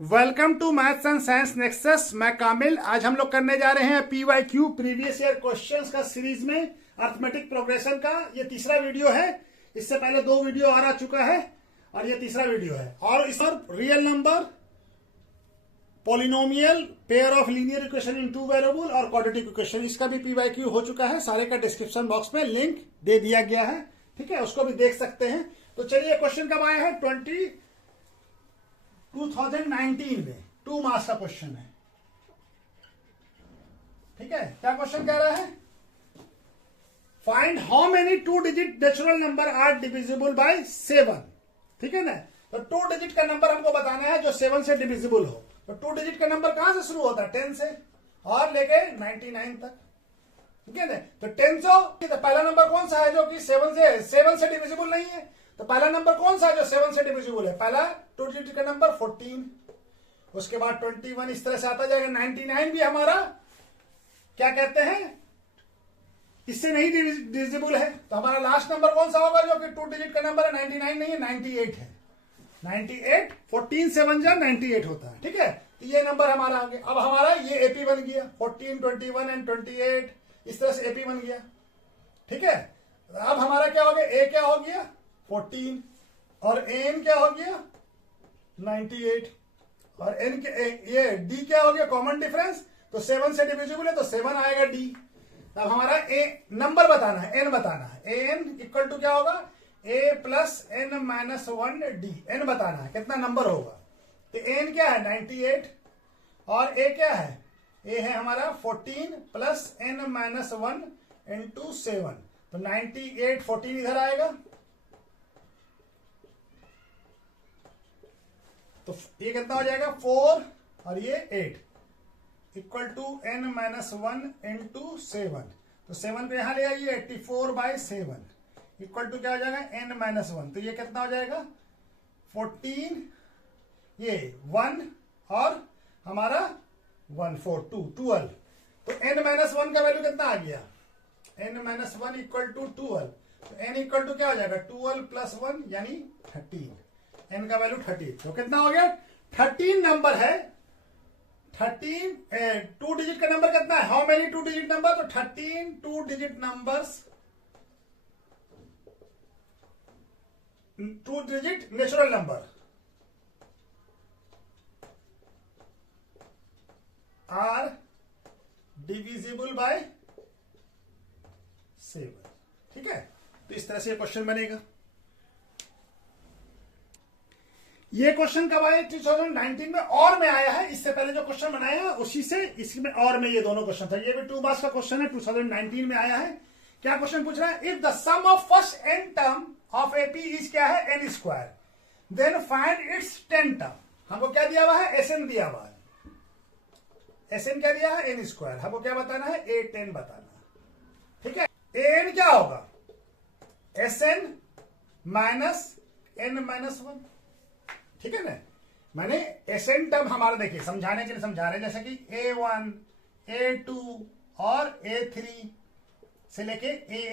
Welcome to maths and science nexus. मैं कामिल। आज हम लोग करने जा रहे हैं PYQ प्रीवियस ईयर क्वेश्चंस का सीरीज में अर्थमेटिक प्रोग्रेशन का ये तीसरा वीडियो है। इससे पहले 2 वीडियो आ चुका है और ये तीसरा वीडियो है। और इस पर real number, polynomial, pair of linear equation in 2 variable और क्वाड्रेटिक इक्वेशन, इसका भी PYQ हो चुका है। सारे का डिस्क्रिप्शन बॉक्स में लिंक दे दिया गया है, ठीक है, उसको भी देख सकते हैं। तो चलिए, क्वेश्चन कब आया है? 2019 में 2 मार्क्स का क्वेश्चन है, ठीक है। क्या क्वेश्चन कह रहा है? Find how many 2 digit natural number are divisible by 7, ठीक है ना। तो 2 डिजिट का नंबर हमको बताना है जो 7 से डिविजिबल हो। तो 2 डिजिट का नंबर कहां से शुरू होता है? 10 से और लेके 99 तक, ठीक है ना। तो 10 से तो पहला नंबर कौन सा है जो कि 7 से डिविजिबल नहीं है? तो पहला नंबर कौन सा है जो 7 से डिविजिबल है? पहला 2 डिजिट का नंबर 14, उसके बाद 21, इस तरह से आता जाएगा। 99 भी हमारा क्या कहते हैं, इससे नहीं डिविजिबल है। तो हमारा लास्ट नंबर कौन सा होगा जो कि 2 डिजिट का नंबर है? 99 नहीं है, 98 है। 98, 14 7 जा 98 होता है, ठीक है। तो ये नंबर हमारा आ गया। अब हमारा ये एपी बन गया, 14, 21 एंड 28, इस तरह से एपी बन गया, ठीक है। अब हमारा क्या हो गया? ए क्या हो गया? 14 और एन क्या हो गया? 98 और एन के ये डी क्या हो गया? Common difference. तो 7 से डिविजिबल है तो 7 आएगा डी। अब हमारा ए नंबर बताना है, एन बताना है। एन इक्वल टू क्या होगा? A plus N minus 1 D. N बताना है कितना नंबर होगा। तो एन क्या है? 98 और ए क्या है? ए है हमारा 14 प्लस एन माइनस 1 इंटू 7। तो 98, 14 इधर आएगा। तो ये कितना हो जाएगा? 4 और ये 8 equal to n minus 1 into 7। तो 7 को यहां ले आइए, 84/7 इक्वल टू क्या हो जाएगा? N minus 1। तो ये कितना हो जाएगा? 14, ये 1 और हमारा 1 4 2 12। तो एन माइनस 1 का वैल्यू कितना आ गया? N minus 1 equal to 12। तो एन इक्वल टू क्या हो जाएगा? 12 प्लस 1 यानी 13। एन का वैल्यू 13। तो कितना हो गया? 13 नंबर है। 13 2 डिजिट का नंबर कितना है? How many 2 digit number? तो 13 2 digit numbers, 2 digit natural number are divisible by 7, ठीक है। तो इस तरह से क्वेश्चन बनेगा। ये क्वेश्चन कब आया? 2019 में और में आया है। इससे पहले जो क्वेश्चन बनाया उसी से इसमें और में ये दोनों क्वेश्चन था। ये भी 2 मार्क्स का क्वेश्चन है, 2019 में आया है। क्या क्वेश्चन पूछ रहा है? If the sum of first n term of AP is क्या है? n square, then find its 10 term. हमको क्या दिया हुआ है? Sn दिया हुआ है। Sn क्या दिया है? n square. हमको क्या बताना है? A10 बताना है, ठीक है। An क्या होगा? Sn माइनस n माइनस 1, ठीक है ना। मैंने Sn टर्म हमारा देखिए समझाने के लिए समझा रहे हैं, जैसे कि A1, A2 और A3 से लेके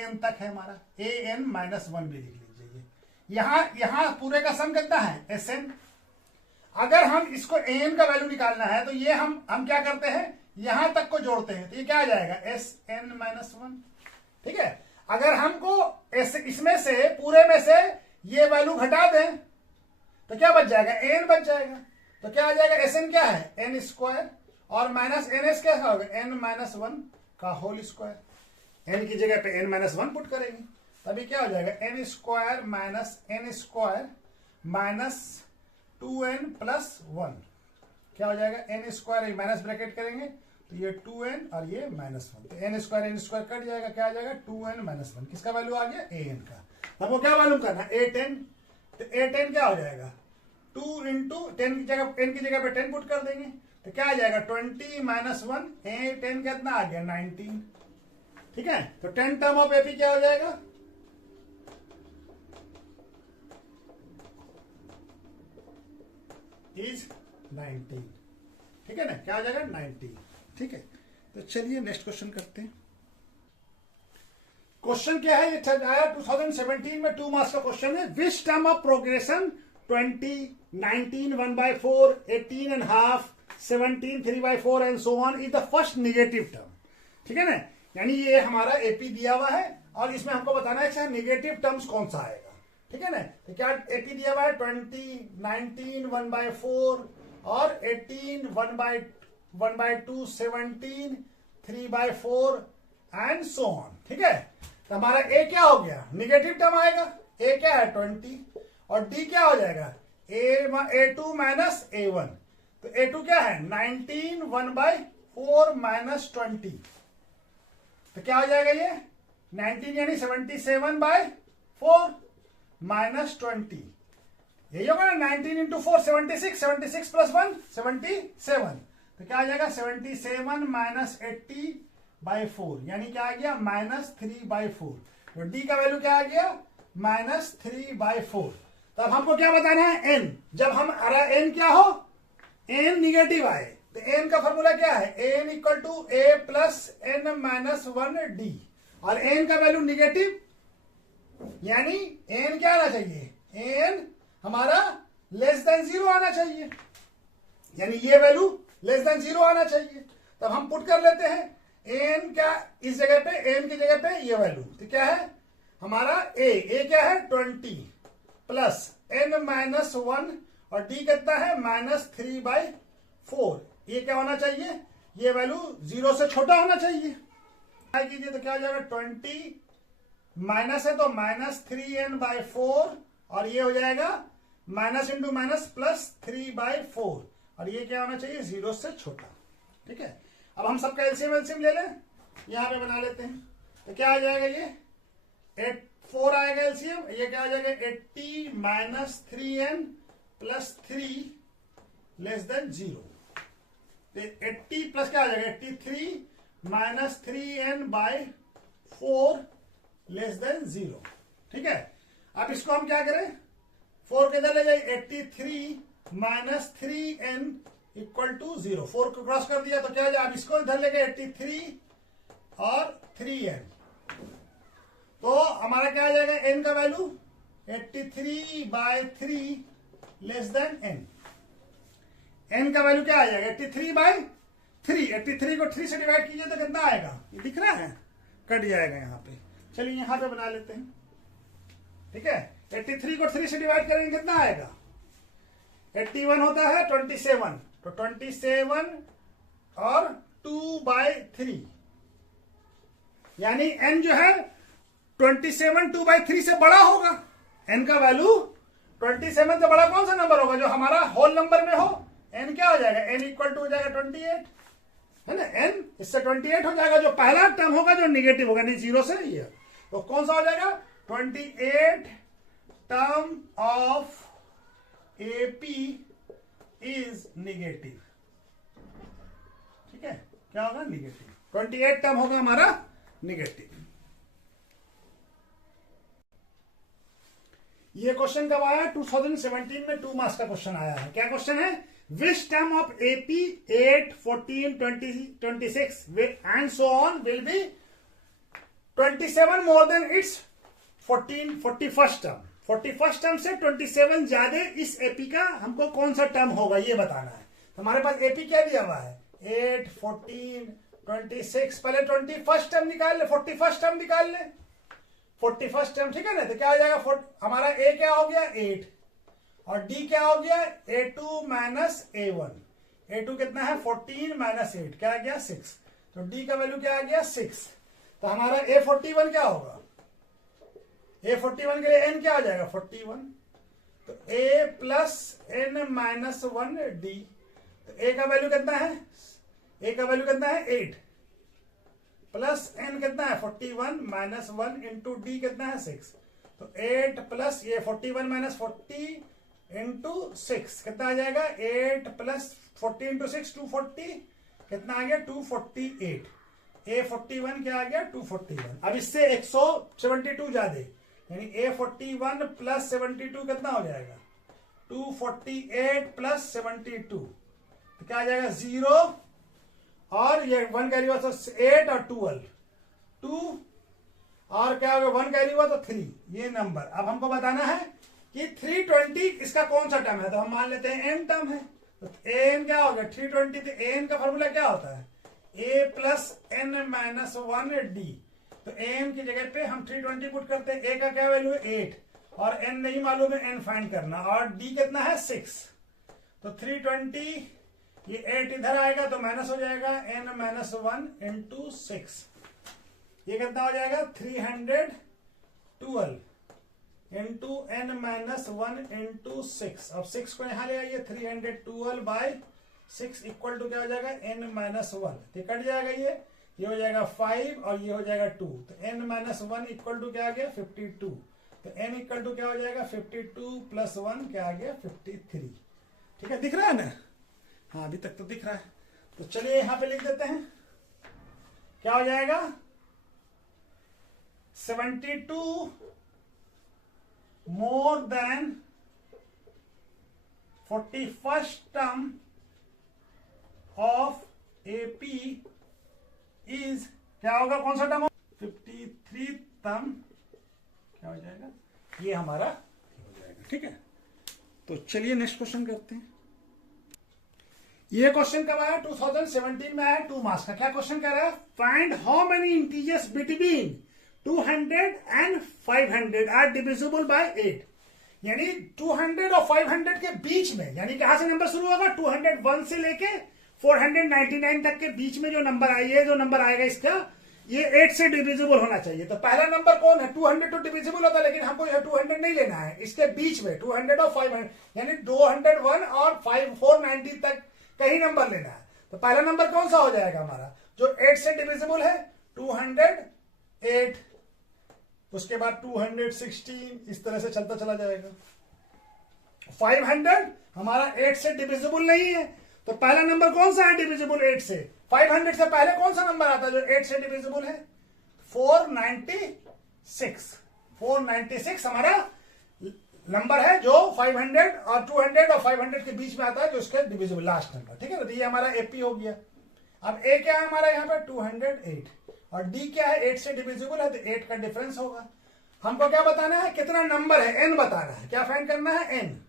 An तक है हमारा। An माइनस 1 भी लिख लीजिए। यहां पूरे का सम कितना है? Sn। अगर हम इसको An का वैल्यू निकालना है तो ये हम क्या करते हैं? यहां तक को जोड़ते हैं। तो ये क्या आ जाएगा? Sn माइनस 1, ठीक है। अगर हमको इसमें से पूरे में से ये वैल्यू घटा दें तो क्या बच जाएगा? n बच जाएगा। तो क्या आ जाएगा? Sn क्या है? n स्क्वायर और माइनस ns क्या होगा? n माइनस 1 का होल स्क्वायर। n की जगह पे n माइनस 1 पुट करेंगे, तभी क्या हो जाएगा? n square minus n square minus 2n plus 1 क्या हो जाएगा? n स्क्वायर माइनस ब्रैकेट करेंगे तो ये 2n और ये माइनस 1। तो n स्क्वायर कट जाएगा, क्या आ जाएगा? 2n minus 1। किसका वैल्यू आ गया? an का। हमको क्या मालूम करना है? A10। तो A10 क्या हो जाएगा? 2 इंटू 10 की जगह n की जगह पे 10 पुट कर देंगे तो क्या आ जाएगा? 20 माइनस 1। A10 कितना आ गया? 19, ठीक है। तो 10 टर्म ऑफ एपी क्या हो जाएगा? इज 19, ठीक है ना। क्या हो जाएगा? 19, ठीक है। तो चलिए नेक्स्ट क्वेश्चन करते हैं। क्वेश्चन क्या है? ये आया 2017 में 2 मार्क्स का क्वेश्चन है। Which term of progression 20 19 1/4, 18 and half, 17 3/4 and so on is the first negative term. ठीक है ना, यानी ये हमारा एपी दिया हुआ है और इसमें हमको बताना है कि नेगेटिव टर्म्स कौन सा आएगा. ठीक है ना, तो क्या एपी दिया हुआ है 20, 19 1/4 और 18 1/2, 17 3/4 एंड सो ऑन. ठीक है, तो हमारा ए क्या हो गया, निगेटिव टर्म आएगा. ए क्या है 20 और डी क्या हो जाएगा A2 माइनस A1. तो A2 क्या है 19 1/4 माइनस 20. तो क्या हो जाएगा ये 19 यानी 77/4 माइनस 20. यही होगा ना 19 इंटू 4 76, 76 प्लस 1 77. तो क्या आ जाएगा 77 माइनस 80/4 यानी क्या आ गया -3/4. तो डी का वैल्यू क्या आ गया -3/4. तो अब हमको क्या बताना है एन. जब हम एन क्या हो एन निगेटिव आए तो एन का फॉर्मूला क्या है n equal to a plus N minus 1 d. और एन का वैल्यू निगेटिव यानी एन क्या आना चाहिए एन हमारा लेस देन 0 आना चाहिए, यानी ये वैल्यू लेस देन 0 आना चाहिए. तब हम पुट कर लेते हैं एन क्या इस जगह पे एन की जगह पे ये वैल्यू. तो क्या है हमारा ए क्या है 20 प्लस एन माइनस 1 और डी कितना है -3/4. ये क्या होना चाहिए ये वैल्यू 0 से छोटा होना चाहिए. क्या कीजिए तो क्या हो जाएगा 20 माइनस है तो -3n/4 और ये हो जाएगा माइनस इंटू माइनस प्लस 3/4 और ये क्या होना चाहिए 0 से छोटा. ठीक है, अब हम सबका एलसीएम ले लें, यहां पे बना लेते हैं. तो क्या आ जाएगा ये 4 आएगा एलसीएम. ये क्या आ जाएगा 80 minus 3n plus 3 less than 0. 80 plus क्या आ जाएगा 83 माइनस 3n/4 लेस देन 0. ठीक है, अब इसको हम क्या करें 4 किधर ले जाए 83 माइनस 3n इक्वल टू 0. 4 को क्रॉस कर दिया तो क्या हो जाए, अब इसको इधर ले गए 83 और 3n. तो हमारा क्या आ जाएगा n का value 83/3 less than n. n का वैल्यू क्या आ जाएगा 83/3. 83 को 3 से डिवाइड कीजिए तो कितना आएगा, ये दिख रहा है कट जाएगा यहाँ पे. चलिए यहाँ पे बना लेते हैं. ठीक है, 83 को 3 से डिवाइड करेंगे कितना आएगा 81 होता है 27. तो 27 और 2/3 यानी n जो है 27 2/3 से बड़ा होगा. n का वैल्यू 27 से बड़ा कौन सा नंबर होगा जो हमारा होल नंबर में हो. n क्या हो जाएगा n इक्वल टू हो जाएगा 28 है ना. n इससे 28 हो जाएगा जो पहला टर्म होगा जो निगेटिव होगा नहीं 0 से. ये तो कौन सा हो जाएगा 28 term of AP is negative. ठीक है, क्या होगा निगेटिव. 28 टर्म होगा हमारा निगेटिव. ये क्वेश्चन कब आया 2017 में 2 मार्क्स का क्वेश्चन आया है. क्या क्वेश्चन है which term of AP 8 14 20 26 and so on will be 27 more than it's 41st term. 41st term से 27 ज्यादा इस एपी का हमको कौन सा टर्म होगा ये बताना है. हमारे पास एपी क्या दिया हुआ है 8 14 26. पहले 21st टर्म निकाल ले 41st टर्म निकाल ले 41st टर्म. ठीक है ना, तो क्या हो जाएगा हमारा ए क्या हो गया 8 और डी क्या हो गया A2 माइनस A1. A2 कितना है 14 माइनस 8 क्या आ गया 6. तो डी का वैल्यू क्या आ गया 6. तो हमारा A41 क्या होगा A41 के लिए n क्या आ जाएगा 41. तो A plus n minus 1 D. तो A का वैल्यू कितना है 8 प्लस n कितना है 41 माइनस 1 इंटू डी कितना है 6. तो 8 प्लस ये 41 माइनस 40 इंटू 6 कितना आ जाएगा 8 प्लस 40 इंटू 6 240 कितना आ गया 248. A41 क्या आ गया 241. अब इससे 172 ज्यादा यानी A41 प्लस 72 कितना हो जाएगा 248 प्लस 72. तो क्या आ जाएगा 0 और ये 1 कैरी हुआ तो 8 और 12 2 और क्या होगा 1 कैरी हुआ तो 3. ये नंबर अब हमको बताना है कि 320 इसका कौन सा टर्म है, तो हम मान लेते हैं n टर्म है, तो an क्या होगा 320, तो an का फॉर्मूला क्या होता है a plus n minus 1d, तो an की जगह पे हम 320 पुट करते हैं, a का क्या वैल्यू है 8 और n नहीं मालूम है, n फाइंड करना, और d कितना है 6, तो 320 ये 8 इधर आएगा तो माइनस हो जाएगा n माइनस 1 इंटू 6, ये कितना हो जाएगा 312 इंटू n माइनस 1 इंटू 6, अब 6 को यहां ले आइए, 312 बाई 6 इक्वल टू क्या हो जाएगा n माइनस 1, तो कट जाएगा, ये हो जाएगा 5 और ये हो जाएगा 2, तो n माइनस 1 इक्वल टू क्या आ गया 52, तो n इक्वल टू क्या हो जाएगा 52 प्लस 1 क्या आ गया 53। ठीक है, दिख रहा है ना, हाँ अभी तक तो दिख रहा है, तो चलिए यहां पे लिख देते हैं, क्या हो जाएगा 72 more than 41st term of AP is, क्या होगा कौन सा टर्म, 53 टर्म क्या हो जाएगा, ये हमारा हो जाएगा। ठीक है, तो चलिए नेक्स्ट क्वेश्चन करते हैं। ये क्वेश्चन कब आया 2017 में आया, 2 मार्क्स का। क्या क्वेश्चन कह रहा है, find how many integers between 200 and 500 are divisible by 8, यानी 200 और 500 के बीच में, यानी कहां से नंबर शुरू होगा 201 से लेके 499 तक के बीच में जो नंबर आई है, जो नंबर आएगा इसका, ये 8 से डिविजिबल होना चाहिए। तो पहला नंबर कौन है, 200 तो डिविजिबल होता है, लेकिन हमको यह 200 नहीं लेना है, इसके बीच में 200 और 500, यानी 201 और 490 तक कहीं नंबर लेना है। तो पहला नंबर कौन सा हो जाएगा हमारा, जो 8 से डिविजिबल है 208, उसके बाद 216, इस तरह से चलता चला जाएगा। 500 हमारा 8 से डिविजिबल नहीं है, तो पहला नंबर कौन सा है डिविजिबल 8 से, 500 से पहले कौन सा नंबर आता है जो 8 से डिविजिबल है, 496। 496 हमारा नंबर है जो 500 और 200 और 500 के बीच में आता है, जो उसके डिविजिबल लास्ट नंबर। ठीक है, तो ये हमारा एपी हो गया। अब ए क्या है हमारा यहाँ पे 208, और डी क्या है 8 से डिविजिबल है, तो 8 का डिफरेंस होगा। हमको क्या बताना है, कितना नंबर है, एन बताना है। क्या फाइंड करना है, एन।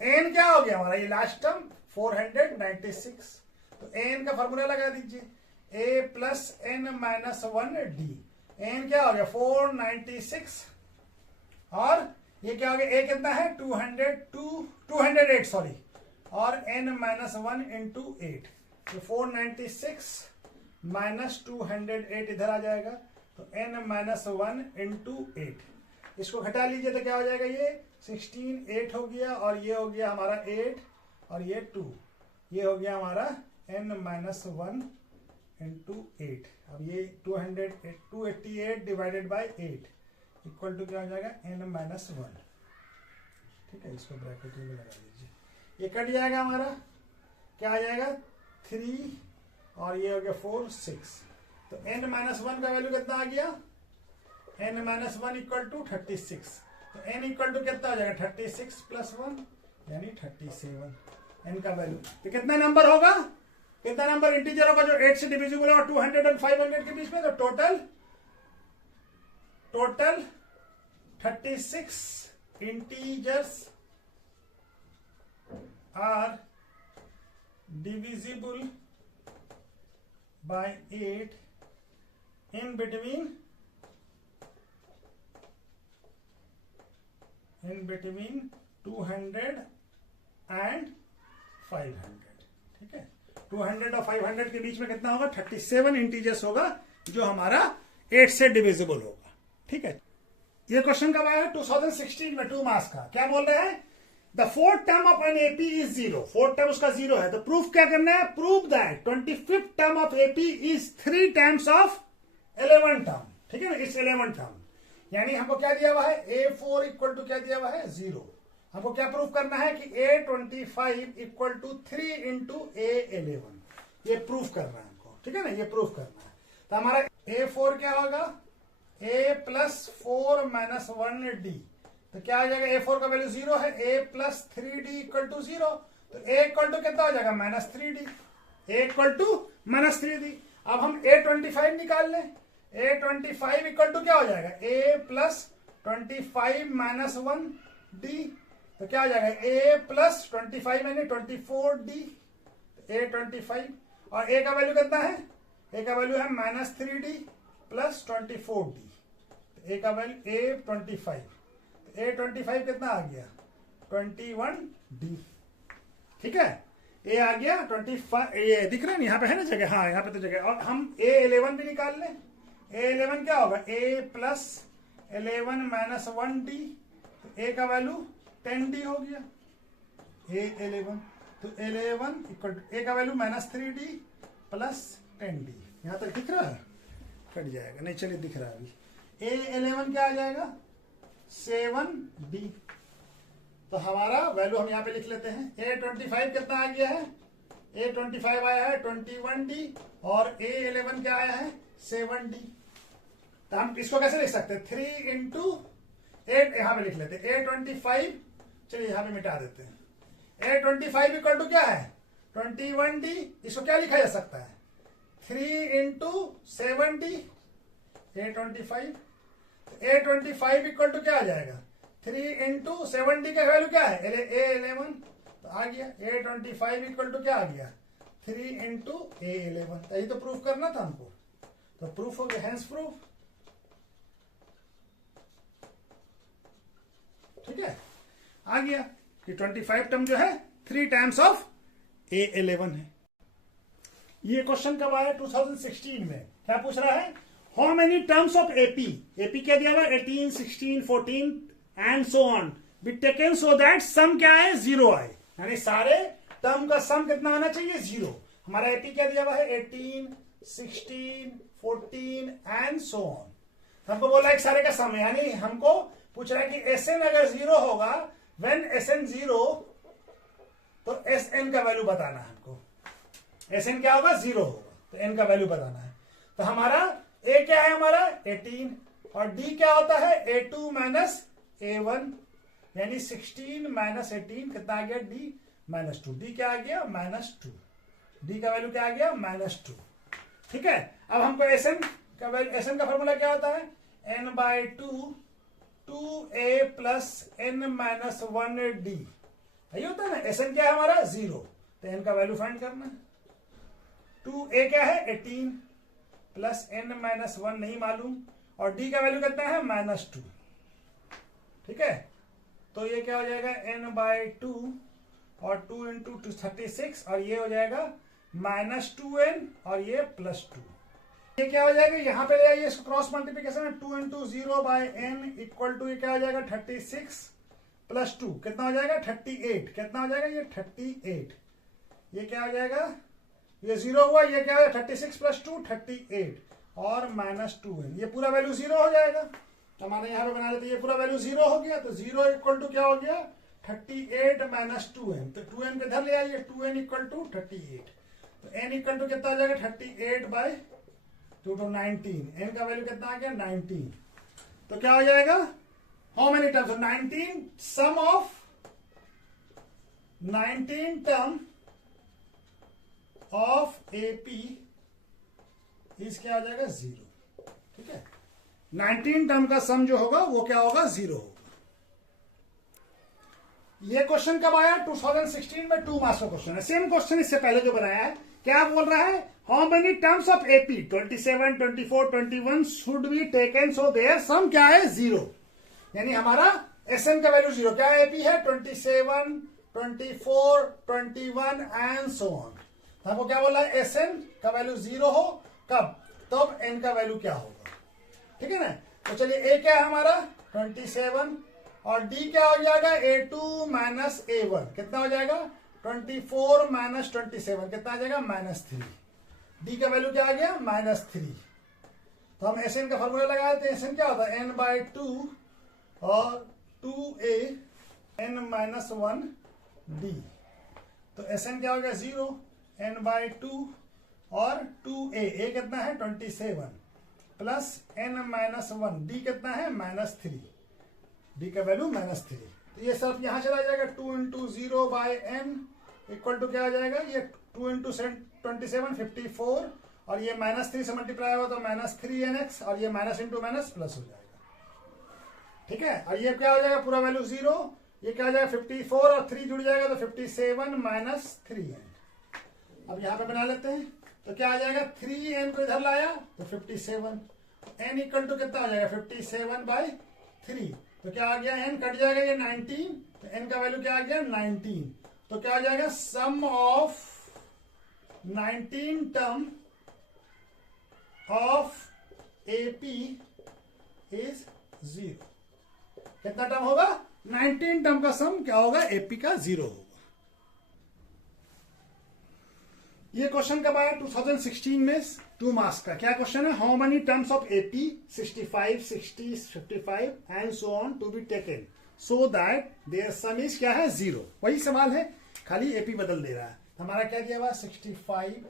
एन क्या हो गया हमारा, ये लास्ट टर्म 496, तो एन का फॉर्मूला लगा दीजिए, A plus N minus 1 D. N क्या हो गया 496, और ये क्या हो गया, ए कितना है 208 सॉरी, और n माइनस 1 इंटू 8, तो 496 माइनस 208 इधर आ जाएगा, तो n माइनस 1 इंटू 8, इसको घटा लीजिए तो क्या हो जाएगा, ये 16 8 हो गया, और ये हो गया हमारा 8 और ये 2, ये हो गया हमारा n माइनस 1 इंटू 8। अब ये 288 डिवाइडेड बाई 8 इक्वल टू क्या हो जाएगा n माइनस 1। ठीक है, इसको ब्रैकेट में लगा दीजिए, ये कट जाएगा हमारा, क्या आ जाएगा 3 और ये हो गया 4 6, तो n माइनस 1 का वैल्यू कितना आ गया, n माइनस 1 इक्वल टू 36, तो n इक्वल टू कितना हो जाएगा 36 प्लस 1 यानी 37 n का वैल्यू। तो कितना नंबर होगा, कितना नंबर इंटीजर होगा जो 8 से डिविजिबल और 200 और 500 के बीच में, तो total 36 integers are divisible by 8 in between 200 and 500। ठीक है, 200 और 500 के बीच में कितना होगा 37 इंटीजर्स होगा जो हमारा 8 से डिविजिबल होगा। ठीक है, ये क्वेश्चन कब आया 2016 में 2 मार्क्स का। क्या बोल रहे हैं, the fourth term of an AP is 0, fourth term उसका 0 है, तो प्रूफ क्या करना है, prove that 25th term of AP is 3 times of 11 term. ठीक है ना, इट्स 11 टर्म, यानी हमको क्या दिया हुआ है A4 इक्वल टू क्या दिया हुआ है 0। हमको क्या प्रूफ करना है कि A25 equal to 3 into A11, ये प्रूफ करना है हमको। ठीक है ना, ये प्रूफ करना है। तो हमारा A4 क्या होगा, A प्लस 4 माइनस 1D, तो क्या आ जाएगा, A4 का वैल्यू 0 है, A plus 3D equal to 0, तो A इक्वल टू कितना हो जाएगा minus 3D, A equal to minus 3D। अब हम A25 निकाल लें, A25 इक्वल टू क्या हो जाएगा, A प्लस 25 माइनस 1, डी, तो क्या आ जाएगा ए प्लस 25 यानी 24 डी, ए 25, और ए का वैल्यू कितना है, ए का वैल्यू है -3d प्लस 24d, ए का वैल्यू ए 25, ए 25 कितना आ गया 21d, ठीक है, ए आ गया 25, ये दिख रहा है यहाँ पे है ना जगह, हाँ यहाँ पे तो जगह, और हम A11 भी निकाल लें, A11 क्या होगा a प्लस 11 माइनस 1d, तो a का वैल्यू 10d हो गया, A11, तो 11 इक्वल टू a का वैल्यू -3d प्लस 10d, यहाँ तक दिख रहा है, कट जाएगा नहीं, चलिए दिख रहा है अभी, A11 क्या आ जाएगा 7d, तो हमारा वैल्यू हम यहाँ पे लिख लेते हैं, A25 कितना आ गया है, A25 आया है 21d, और A11 क्या आया है 7d, तो हम इसको कैसे लिख सकते हैं 3 इंटू 8, यहां पे लिख लेते हैं A25, चलिए यहां पे मिटा देते हैं, A25 इक्वल टू क्या है 21d, इसको क्या लिखा जा सकता है 3 into 7d, A25, A25 equal to क्या आ जाएगा 3 इंटू 7d का वैल्यू क्या है A11, तो आ गया A25 इक्वल टू क्या आ गया 3 इंटू A11, तो यही तो प्रूफ करना था हमको, तो प्रूफ हो गया, हेंस प्रूफ, ठीक है, आ गया कि 25 टर्म जो है 3 टाइम्स ऑफ A11 है। ये क्वेश्चन कब आया 2016 में, क्या पूछ रहा है how many terms of AP, AP क्या दिया हुआ 18, 16, 14 and so on be taken so that sum क्या है 0 आए, यानी सारे टर्म का सम कितना आना चाहिए 0, हमारा एपी क्या दिया हुआ है 18, 16, 14 एंड सो ऑन, हमको बोला एक सारे का सम है, यानी हमको पूछ रहा है कि Sn अगर 0 होगा, व्हेन Sn 0, तो Sn का वैल्यू बताना है हमको, Sn क्या होगा 0 होगा, तो n का वैल्यू बताना है, तो हमारा a क्या है हमारा 18, और d क्या होता है a2 माइनस a1, यानी 16 माइनस 18 कितना आ गया d -2, d क्या आ गया -2, d का वैल्यू क्या आ गया -2, ठीक है। अब हमको Sn का वैल्यू, Sn का फॉर्मूला क्या होता है n/2 2a plus n minus 1d, यही होता है ना, Sn क्या है हमारा 0, तो n का वैल्यू फाइंड करना है, 2a क्या है 18 प्लस n माइनस 1 नहीं मालूम, और d का वैल्यू कितना है -2, ठीक है, तो ये क्या हो जाएगा n/2 और 2 इंटू 36, और ये हो जाएगा -2n और ये +2, ये क्या हो जाएगा यहाँ पे ले आइए, इसको क्रॉस मल्टीप्लिकेशन है 2 into 0 by n equal to ये क्या हो जाएगा 36 प्लस 2 कितना हो जाएगा 38, कितना हो जाएगा ये 38, ये क्या हो जाएगा ये 0 हुआ, ये क्या है 36 प्लस 2 38 और -2n, ये पूरा वैल्यू 0 हो जाएगा, हमारे यहाँ पे बना लेते, ये पूरा वैल्यू 0 हो गया, तो 0 इक्वल टू क्या हो गया 38 माइनस 2n, तो 2n के इधर ले आइए, 2n इक्वल टू 38, तो n इक्वल टू कितना आ जाएगा 38 बाय 2 to 19, n का वैल्यू कितना आ गया 19, तो क्या हो जाएगा how many terms 19, sum of 19 term of AP is क्या हो जाएगा 0, ठीक है, 19 टर्म का सम जो होगा वो क्या होगा 0 होगा। ये क्वेश्चन कब आया 2016 में 2 मार्क्स का क्वेश्चन है, सेम क्वेश्चन इससे पहले जो बनाया है, क्या बोल रहा है how many terms of AP 27, 24, 21 should be taken so their sum क्या है 0, यानी हमारा Sn का वैल्यू 0, क्या एपी है 27, 24, 21 एंड सो ऑन, हमको क्या बोला है Sn का वैल्यू 0 हो कब, तब n का वैल्यू क्या होगा, ठीक है ना, तो चलिए a क्या है हमारा 27 और d क्या हो जाएगा a2 माइनस a1, कितना हो जाएगा 24 माइनस 27, कितना आ जाएगा -3, d का वैल्यू क्या आ गया -3, तो हम Sn का फॉर्मूला लगा देते हैं, Sn क्या होता है n/2 और 2a n माइनस 1d, तो Sn क्या हो गया 0, n/2 और 2a, a कितना है 27 प्लस n माइनस 1, d कितना है -3, d का वैल्यू -3, तो ये सब यहां चला जाएगा, 2 into 0 by n equal to क्या आ जाएगा, ये 2 इंटू 27 54, और ये -3 से मल्टीप्लाई होगा तो -3nx, और ये माइनस इंटू माइनस प्लस हो जाएगा, ठीक है, और ये क्या हो जाएगा पूरा वैल्यू 0, ये क्या हो जाएगा 54 और 3 जुड़ जाएगा तो 57 माइनस 3n। अब यहां पे बना लेते हैं तो क्या आ जाएगा 3n को इधर लाया तो 57, n इक्वल टू कितना हो जाएगा 57/3। तो क्या आ गया n कट जाएगा ये 19, तो n का वैल्यू क्या आ गया 19। तो क्या हो जाएगा sum of 19 term of AP is 0। कितना टर्म होगा 19 टर्म का सम क्या होगा AP का 0 होगा। ये क्वेश्चन कब आया 2016 में 2 मार्क्स का। क्या क्वेश्चन है, how many terms of AP 65 60 55 and so on to be taken so that their sum is क्या है 0। वही सवाल है, खाली AP बदल दे रहा है। हमारा क्या दिया हुआ 65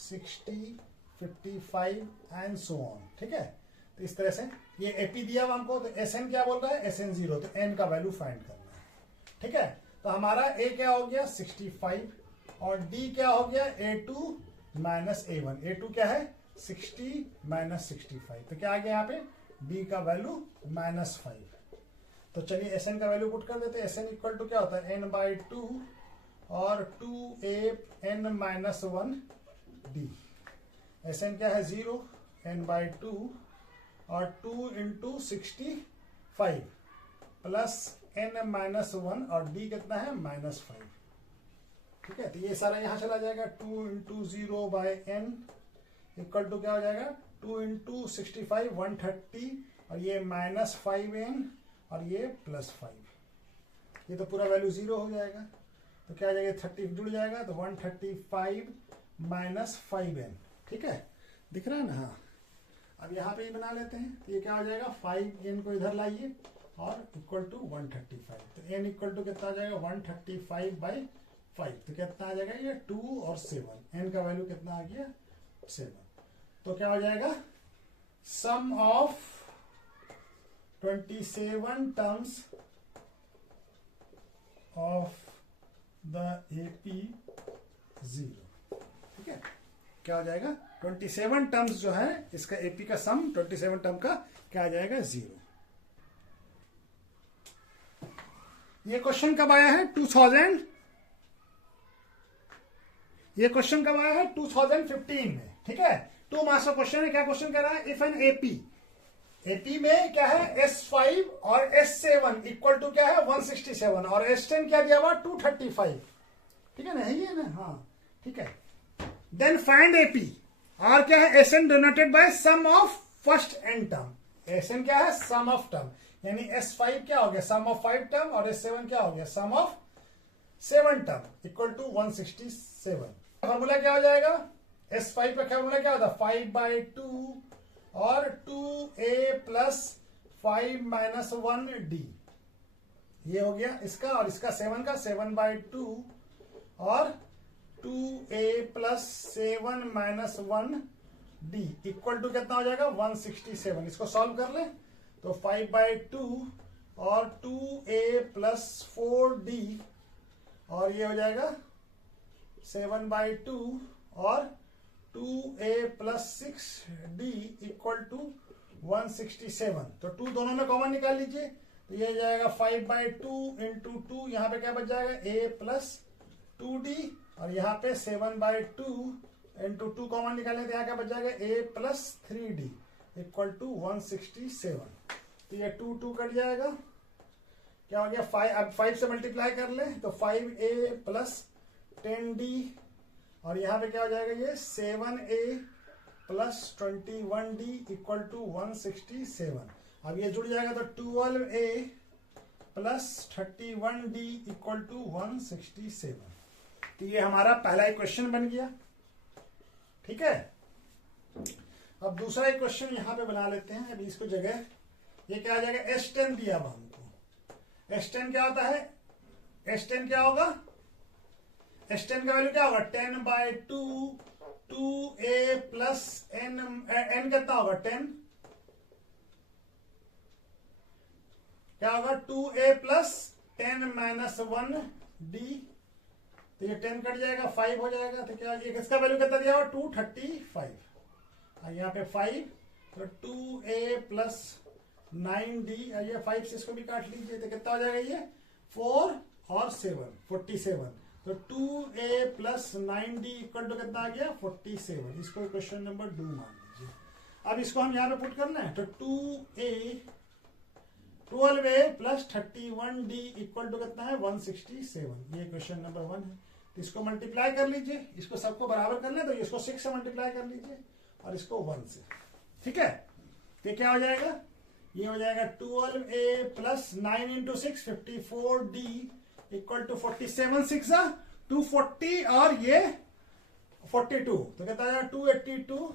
60 55 एंड सो ऑन, ठीक है। तो इस तरह से ये AP दिया हुआ हमको, तो SN क्या बोल रहा है SN 0, तो n का वैल्यू फाइंड करना है, ठीक है। तो हमारा A क्या हो गया 65 और D क्या हो गया A2 माइनस A1। A2 क्या है 60 माइनस 65, तो क्या आ गया यहाँ पे D का वैल्यू -5। तो चलिए SN का वैल्यू पुट कर देते हैं। SN इक्वल टू क्या होता है n/2 और 2an माइनस 1 D। SN क्या है 0 n/2 और 2 इंटू 65 प्लस n माइनस 1 और D कितना है -5, ठीक है। तो ये सारा यहां चला जाएगा 2 इंटू 0/n इक्वल टू क्या हो जाएगा 2 इंटू 65 130 और ये -5n और ये +5। ये तो पूरा वैल्यू 0 हो जाएगा, तो क्या आ जाएगा 30 जुड़ जाएगा तो 135 माइनस 5n, ठीक है, दिख रहा है ना। हाँ, अब यहाँ पे ही बना लेते हैं। तो ये क्या हो जाएगा 5n को इधर लाइए और इक्वल टू 135। तो n इक्वल टू कितना आ जाएगा 135/5। तो कितना आ जाएगा ये 2 और 7, n का वैल्यू कितना आ गया 7। तो क्या हो जाएगा sum of 27 terms of the AP 0, ठीक है। क्या हो जाएगा 27 टर्म्स जो है इसका AP का सम 27 टर्म का क्या आ जाएगा 0। ये क्वेश्चन कब आया है 2015 में, ठीक है। 2 मार्क्स का क्वेश्चन है। क्या क्वेश्चन कह रहा है इफ एन AP में क्या है S5 और S7 इक्वल टू क्या है 167 और S10 क्या दिया हुआ 235, ठीक है ना, यही है ना। हाँ, ठीक है। देन फाइंड AP और क्या है SN denoted by sum of first n term. SN क्या है सम ऑफ टर्म, यानी S5 क्या हो गया सम ऑफ 5 टर्म और S7 क्या हो गया sum of 7 term equal to 167। Formula क्या हो जाएगा S5 का फॉर्मूला क्या होता है 5/2 और 2a प्लस 5 माइनस 1d। ये हो गया इसका, और इसका 7 का 7/2 और 2a plus 7 minus 1d equal to कितना हो जाएगा 167। इसको सॉल्व कर ले तो 5/2 और 2a प्लस 4d और ये हो जाएगा 7/2 और 2a plus 6d equal to 167। तो 2 दोनों में कॉमन निकाल लीजिए, तो ये जाएगा 5/2 इंटू 2, यहाँ पे क्या बच जाएगा a प्लस 2d और यहाँ पे 7/2 इंटू 2 कॉमन निकालें तो यहाँ क्या बच जाएगा a plus 3d equal to 167। तो ये 2 कट जाएगा, क्या हो गया 5। अब 5 से मल्टीप्लाई कर ले तो 5a प्लस 10d और यहाँ पे क्या हो जाएगा ये 7a plus 21d equal to 167। अब ये जुड़ जाएगा तो 12a plus 31d equal to 167। तो ये हमारा पहला क्वेश्चन बन गया, ठीक है। अब दूसरा एक क्वेश्चन यहां पे बना लेते हैं। अभी इसको जगह ये क्या आ जाएगा S10 दिया हुआ हमको। S10 क्या होता है, S10 क्या होगा, S10 का वैल्यू क्या होगा 10/2 2a प्लस n कितना होगा 10, क्या होगा 2a प्लस 10 माइनस 1d। तो ये 10 कट जाएगा 5 हो जाएगा। तो क्या ये किसका वैल्यू कितना दिया हुआ 235 और यहाँ पे 5 तो 2a प्लस 9d और ये 5 से इसको भी काट लीजिए तो कितना हो जाएगा ये 4 और 7 47। तो 2a plus 9d equal to कितना आ गया 47। इसको क्वेश्चन नंबर 2 मान लीजिए। अब इसको हम यहाँ पे पुट कर लें तो 12a plus 31d equal to कितना है 167। ये क्वेश्चन नंबर 1 है। तो इसको मल्टीप्लाई कर लीजिए, इसको सबको बराबर कर ले तो इसको 6 से मल्टीप्लाई कर लीजिए और इसको 1 से। ठीक है, तो क्या हो जाएगा, ये हो जाएगा 12a plus 9 into 6 54d equal to 47 6 240 और ये 42। तो कहता है 282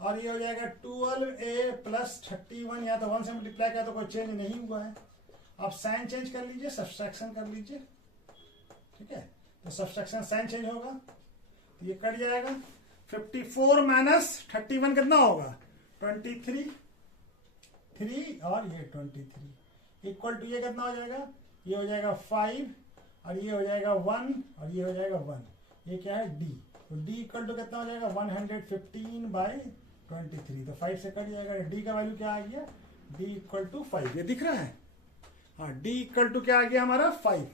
और ये हो जाएगा 12a प्लस 31। यहाँ तो 1 से मल्टीप्लाई किया तो कोई चेंज नहीं हुआ है। आप साइन चेंज कर लीजिए, सब्सट्रैक्शन कर लीजिए। ठीक है, तो सब्सट्रैक्शन साइन चेंज होगा तो ये कट जाएगा। 54 माइनस 31 कितना होगा 23 3 और ये 23 इक्वल टू ये कितना हो जाएगा, ये हो जाएगा 5 और ये हो जाएगा 1 और ये हो जाएगा 1। ये क्या है d, तो d इक्वल टू कितना हो जाएगा 115/23। तो 5 से कट जाएगा। d का वैल्यू क्या आ गया, d इक्वल टू 5। ये दिख रहा है, हाँ d इक्वल टू क्या आ गया हमारा 5।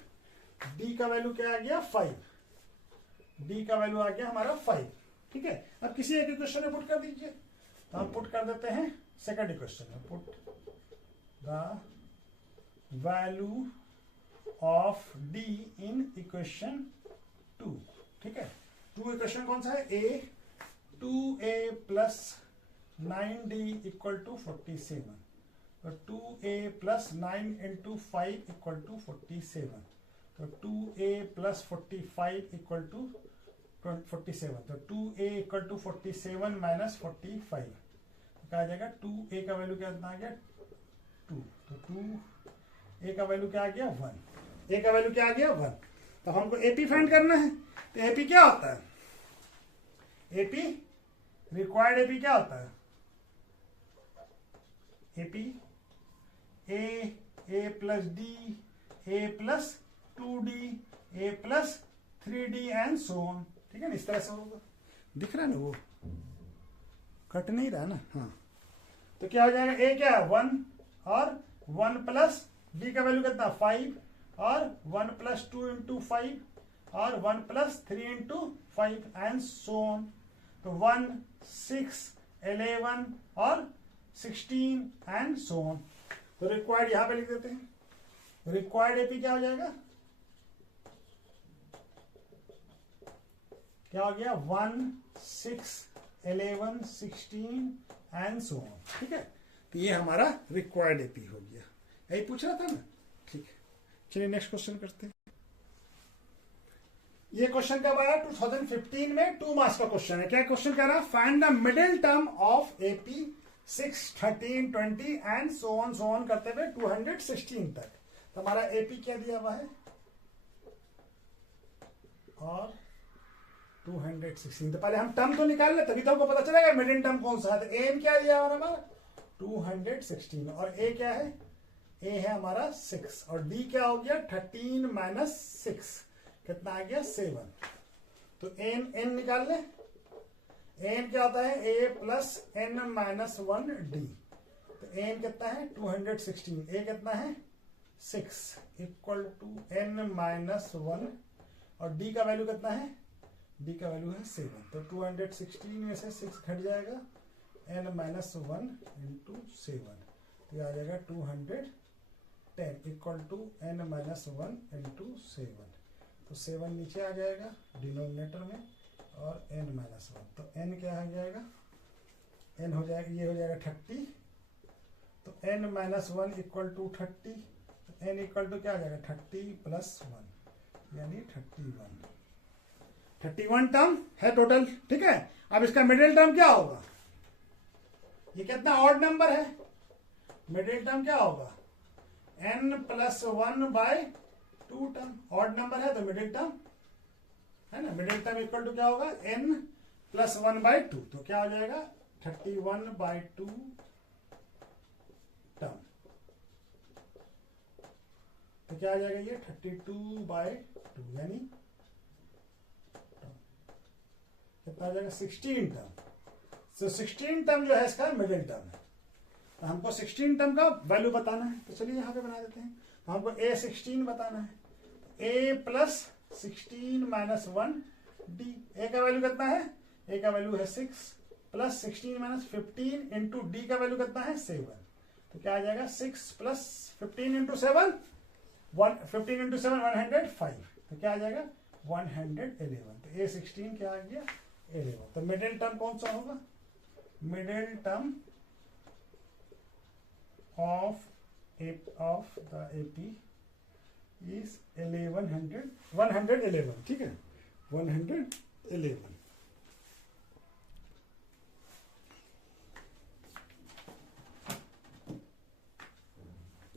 d का वैल्यू क्या आ गया 5, d का वैल्यू आ गया हमारा 5। ठीक है, अब किसी एक क्वेश्चन में पुट कर दीजिए। तो हम पुट कर देते हैं सेकंड इक्वेशन में, put the value of d in equation 2। ठीक है, 2 इक्वेशन कौन सा है, a 2a plus 9d equal to 47। तो 2a plus 9 into 5 equal to 47। तो 2a प्लस 45 इक्वल टू 47। तो 2a इक्वल टू 47 माइनस 45 क्या आ जाएगा, 2a का वैल्यू क्या आ गया 2। तो 2a का वैल्यू क्या आ गया 1। a का वैल्यू क्या आ गया 1। तो हमको AP फाइंड करना है। तो AP क्या होता है, AP रिक्वायर्ड AP क्या होता है, AP a plus d a plus 2d a plus 3d and so on. ठीक है ना, इस तरह से होगा। दिख रहा है ना, वो कट नहीं रहा ना। हाँ, तो क्या हो जाएगा, a क्या है 1 और 1 प्लस d का वैल्यू कितना 5 और 1 प्लस 2 इंटू 5 और 1 plus 3 into 5 and so on. तो 1 6 11 और 16 एंड सो ऑन। तो रिक्वायर्ड यहां पे लिख देते हैं। रिक्वायर्ड एपी क्या हो जाएगा, क्या हो गया 1 6 11 16 एंड सो ऑन। ठीक है, तो ये हमारा रिक्वायर्ड एपी हो गया। यही पूछ रहा था ना। ठीक है, चलिए नेक्स्ट क्वेश्चन करते हैं। ये क्वेश्चन कब आया 2015 में, 2 मार्क्स का क्वेश्चन है। क्या क्वेश्चन कह रहा है, find the middle term of AP 6 13 20 and so on करते हुए 216 तक। तो हमारा एपी क्या दिया हुआ है और 216। तो पहले हम टर्म तो निकाल ले, तभी तो हमको पता चलेगा मिडिल टर्म कौन सा है। तो एम क्या दिया हुआ हमारा 216 और ए क्या है, ए है हमारा 6 और डी क्या हो गया 13 माइनस 6 कितना आ गया 7। तो एन निकाल ले। एन क्या होता है, ए प्लस एन माइनस 1 डी। तो एन कितना है 216, ए कितना है 6 इक्वल टू एन माइनस 1 और डी का वैल्यू कितना है, डी का वैल्यू है 7। तो 216 में से 6 घट जाएगा, एन माइनस 1 इंटू 7। तो आ जाएगा 210 equal to n minus 1 into 7। तो 7 नीचे आ जाएगा डिनोमिनेटर में और n माइनस 1। तो n क्या आ जाएगा, n हो जाएगा, ये हो जाएगा 30। तो n माइनस 1 इक्वल टू 30। तो n इक्वल टू क्या आ जाएगा 30 प्लस 1 यानी 31 टर्म है टोटल। ठीक है, अब इसका मिडिल टर्म क्या होगा, ये कितना ऑड नंबर है, मिडिल टर्म क्या होगा n plus 1 by 2 term. Odd number है तो मिडिल टर्म है ना, मिडिल टर्म इक्वल टू क्या होगा n प्लस 1 बाय 2। तो क्या हो जाएगा 31 बाय 2 टर्म। तो क्या आ जाएगा ये 32 बाय 2 यानी कितना आ जाएगा 16 टर्म। तो 16 टर्म जो है इसका मिडिल टर्म है। तो हमको 16 टर्म का वैल्यू बताना है। तो चलिए यहाँ पे बना देते हैं। हमको A16 बताना है। A plus 16 minus 1 D। A का वैल्यू कितना है? A का वैल्यू है 6 प्लस 16 माइनस 15 इंटू D का वैल्यू कितना है? 7। तो क्या आ जाएगा? 6 प्लस 15 इंटू 7 15 इंटू 7 105। तो क्या आ जाएगा? 111। तो A16 क्या आ गया? 11। तो मिडिल टर्म कौन सा होगा? Middle term of the AP is 111। ठीक है, 111।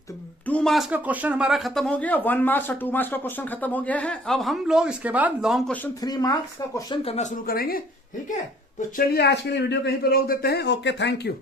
तो 2 मार्क्स का क्वेश्चन हमारा खत्म हो गया। 1 मार्क्स और 2 मार्क्स का क्वेश्चन खत्म हो गया है। अब हम लोग इसके बाद लॉन्ग क्वेश्चन 3 मार्क्स का क्वेश्चन करना शुरू करेंगे। ठीक है, तो चलिए आज के लिए वीडियो कहीं पे रोक देते हैं। Okay, thank you.